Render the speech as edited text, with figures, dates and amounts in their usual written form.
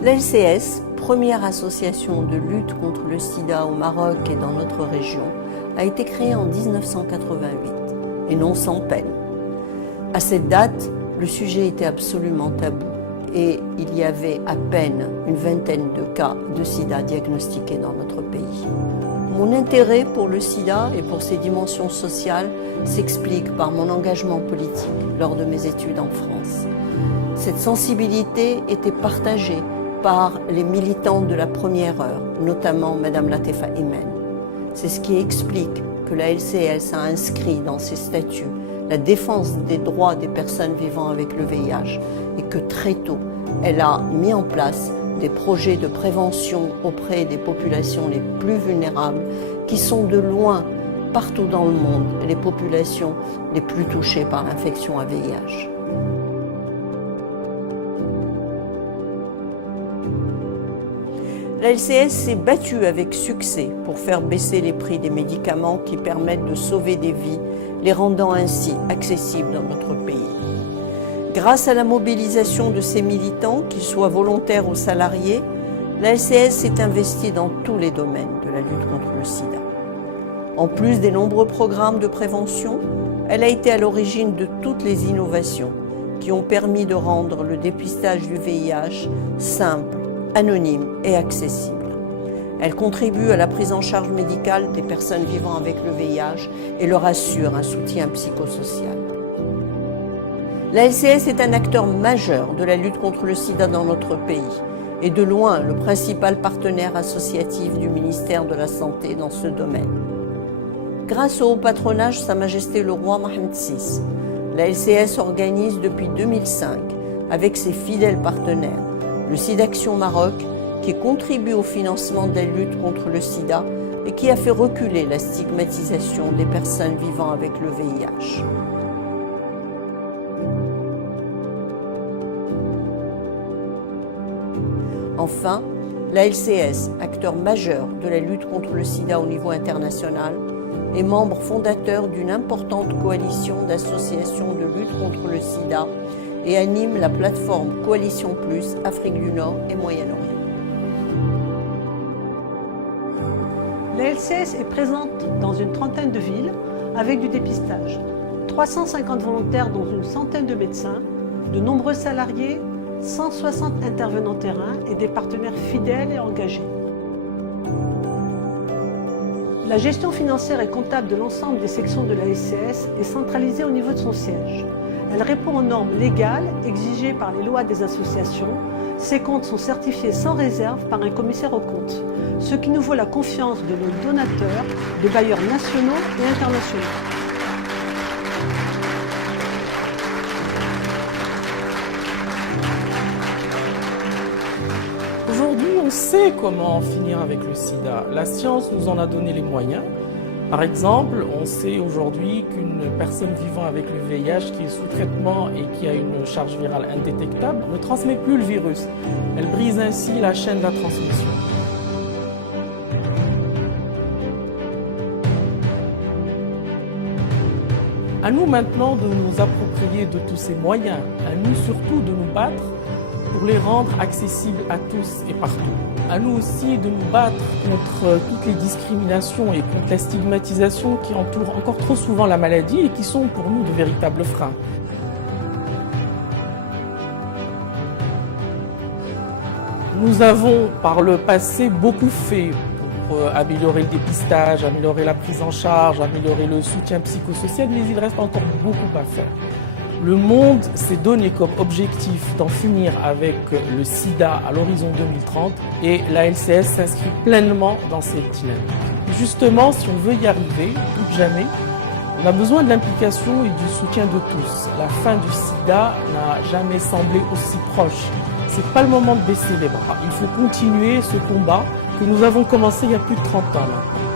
L'LCS, première association de lutte contre le sida au Maroc et dans notre région, a été créée en 1988, et non sans peine. À cette date, le sujet était absolument tabou, et il y avait à peine une vingtaine de cas de sida diagnostiqués dans notre pays. Mon intérêt pour le sida et pour ses dimensions sociales s'explique par mon engagement politique lors de mes études en France. Cette sensibilité était partagée par les militants de la première heure, notamment Madame Latefa Imen. C'est ce qui explique que la LCS a inscrit dans ses statuts la défense des droits des personnes vivant avec le VIH et que très tôt, elle a mis en place des projets de prévention auprès des populations les plus vulnérables qui sont de loin, partout dans le monde, les populations les plus touchées par l'infection à VIH. La LCS s'est battue avec succès pour faire baisser les prix des médicaments qui permettent de sauver des vies, les rendant ainsi accessibles dans notre pays. Grâce à la mobilisation de ces militants, qu'ils soient volontaires ou salariés, la LCS s'est investie dans tous les domaines de la lutte contre le sida. En plus des nombreux programmes de prévention, elle a été à l'origine de toutes les innovations qui ont permis de rendre le dépistage du VIH simple, anonyme et accessible. Elle contribue à la prise en charge médicale des personnes vivant avec le VIH et leur assure un soutien psychosocial. La LCS est un acteur majeur de la lutte contre le sida dans notre pays et de loin le principal partenaire associatif du ministère de la Santé dans ce domaine. Grâce au haut patronage Sa Majesté le Roi Mohammed VI, la LCS organise depuis 2005, avec ses fidèles partenaires, le SIDAction Maroc, qui contribue au financement de la lutte contre le sida et qui a fait reculer la stigmatisation des personnes vivant avec le VIH. Enfin, la LCS, acteur majeur de la lutte contre le sida au niveau international, est membre fondateur d'une importante coalition d'associations de lutte contre le sida et anime la plateforme Coalition Plus Afrique du Nord et Moyen-Orient. La LCS est présente dans une trentaine de villes avec du dépistage. 350 volontaires dont une centaine de médecins, de nombreux salariés, 160 intervenants terrain et des partenaires fidèles et engagés. La gestion financière et comptable de l'ensemble des sections de la LCS est centralisée au niveau de son siège. Elle répond aux normes légales exigées par les lois des associations. Ces comptes sont certifiés sans réserve par un commissaire aux comptes, ce qui nous vaut la confiance de nos donateurs, de bailleurs nationaux et internationaux. Aujourd'hui, on sait comment finir avec le sida. La science nous en a donné les moyens. Par exemple, on sait aujourd'hui qu'une personne vivant avec le VIH qui est sous traitement et qui a une charge virale indétectable ne transmet plus le virus. Elle brise ainsi la chaîne de la transmission. À nous maintenant de nous approprier de tous ces moyens, à nous surtout de nous battre pour les rendre accessibles à tous et partout. À nous aussi de nous battre contre toutes les discriminations et contre la stigmatisation qui entourent encore trop souvent la maladie et qui sont pour nous de véritables freins. Nous avons par le passé beaucoup fait pour améliorer le dépistage, améliorer la prise en charge, améliorer le soutien psychosocial, mais il reste encore beaucoup à faire. Le monde s'est donné comme objectif d'en finir avec le sida à l'horizon 2030 et la LCS s'inscrit pleinement dans cette dynamique. Justement, si on veut y arriver, plus que jamais, on a besoin de l'implication et du soutien de tous. La fin du sida n'a jamais semblé aussi proche. C'est pas le moment de baisser les bras. Il faut continuer ce combat que nous avons commencé il y a plus de 30 ans maintenant.